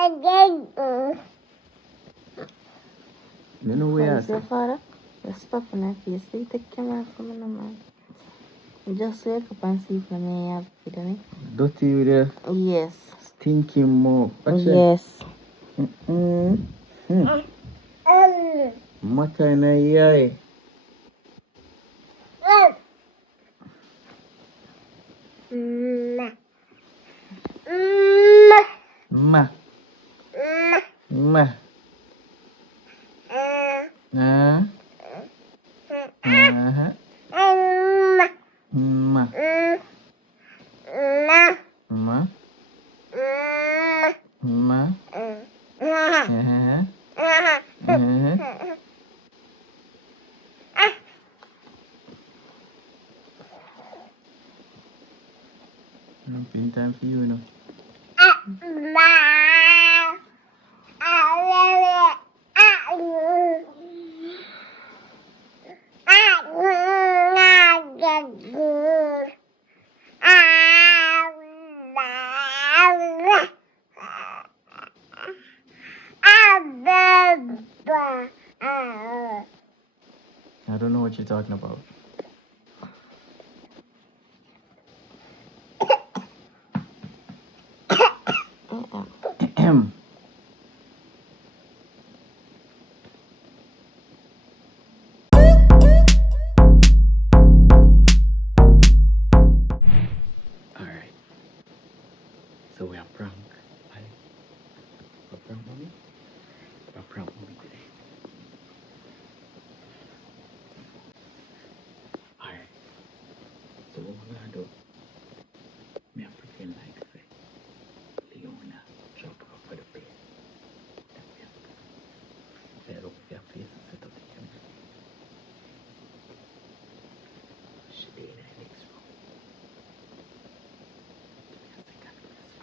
You know where Is your father? Just stop in my face. You take camera from me, no man. Just wake up and see if I have it, eh? Dirty with the Yes. stinking mouth. Yes. Mata in a eye. Ma. Ma. Uh-huh. Ma. Ma. Ma. Uh-huh. Pay time for you, you know. I don't know what you're talking about. Alright. So we are prank. We're prank mommy? We're prank mommy today. Alright. So what we're gonna do? Me have pretend like say Leona drop off for the place. Then we have to set up their face and set up the camera. She be in the next room. Give me a second for this one.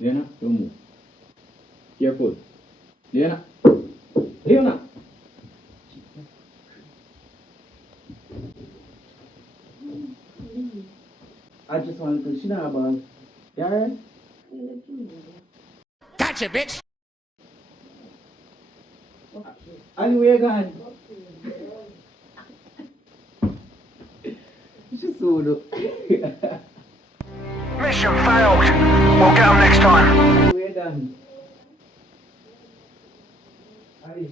Leona, don't move. Careful. Leona. Leona. I just wanted to sit down, boy. You alright? Gotcha, bitch. Anyway, gone. She's so dope. Mission failed. We'll get them next time. We're done. Ali.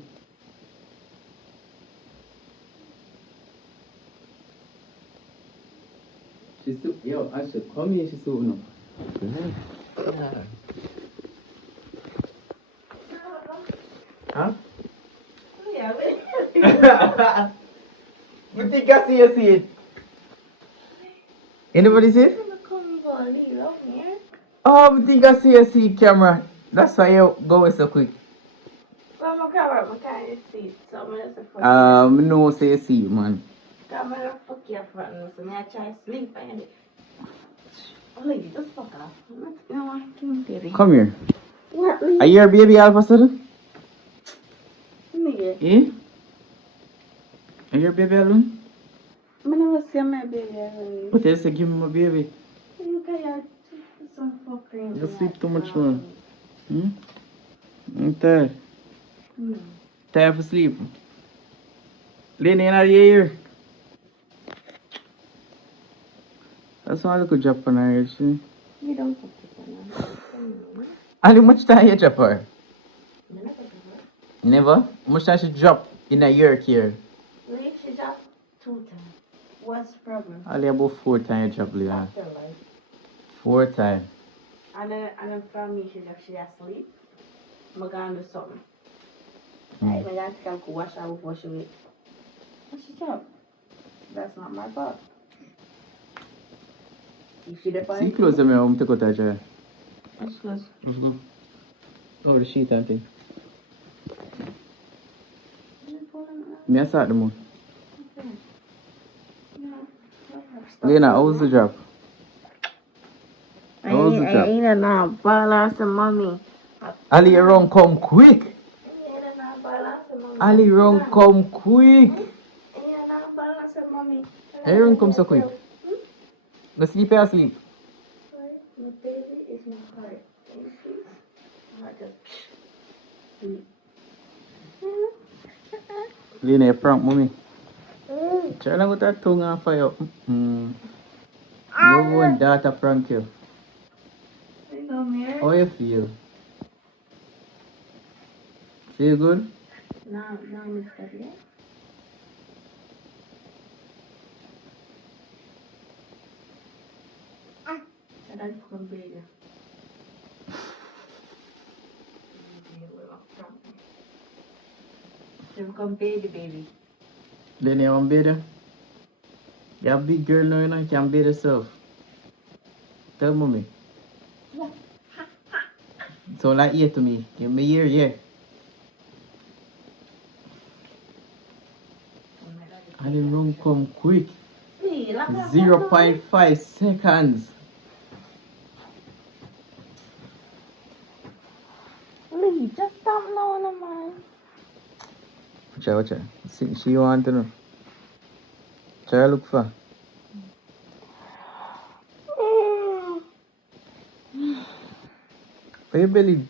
She's so, yo, I should come here, she's so no. Huh? You think I see it? Anybody see it? Oh, I think I see a camera. That's why you're going so quick. Well, I can't see it, so I'm going to fuck no say you see, man. I'm going to fuck your front, so I try to sleep and oh, lady, just fuck off. You know what? Give me baby. Come here. What, Are you your baby all of a sudden? Eh? Are your baby alone? I never see my baby already. What else? Give me my baby. You can some fucking. You sleep too much, man. Hmm? I'm tired. Tired for sleep. Leona, are you here? That's one little drop on her head, see? You don't fuck with her. How much time you drop her? Never? How much time she drop in a year here? Leave, she dropped 2 times. What's the problem? Only about 4 times you drop, Leona. Stop your life. 4 times. And then from me, she asleep. I'm going to do something. I got to go wash her before she wake. What's she job? That's not my fault. You see the See close them here, I'm take out that chair. What's close? Let's go. Oh, the sheet and thing. Me I start the moon. Leona, how's the job? How's the job? I ain't no balance of money. Ali around come quick. Ali around come quick. Aaron come so quick. Go sleep or sleep? My baby is my heart. Leona, you prank mommy. Try to get that tongue on fire. Your own daughter prank you. How you feel? Feel good? Now, Mr. Yeah? And I come baby. You come baby. Leona, you want better? You're a big girl now, you know, you can beat yourself. Tell mommy. So like ear to me. Give me ear, yeah. And the room come quick. 0.5 seconds. Lee, just stop now, no man. Watch out. See, she want to know. Try to look for. Why your belly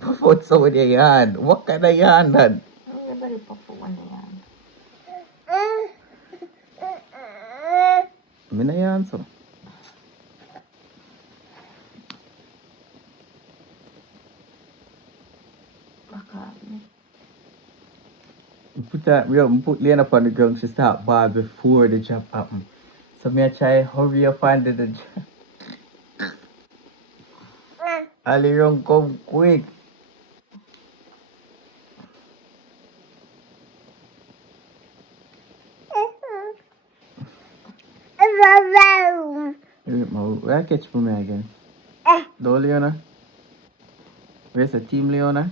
puff out so with your yarn? What kind of yarn that? Your belly puff out when they yarn. I'm not yarn so. Put Leona up on the ground, she start ball before the job happen. So me I try hurry up and do the job. Ali run come quick. Where I catch for me again? No Leona? Where's the team Leona?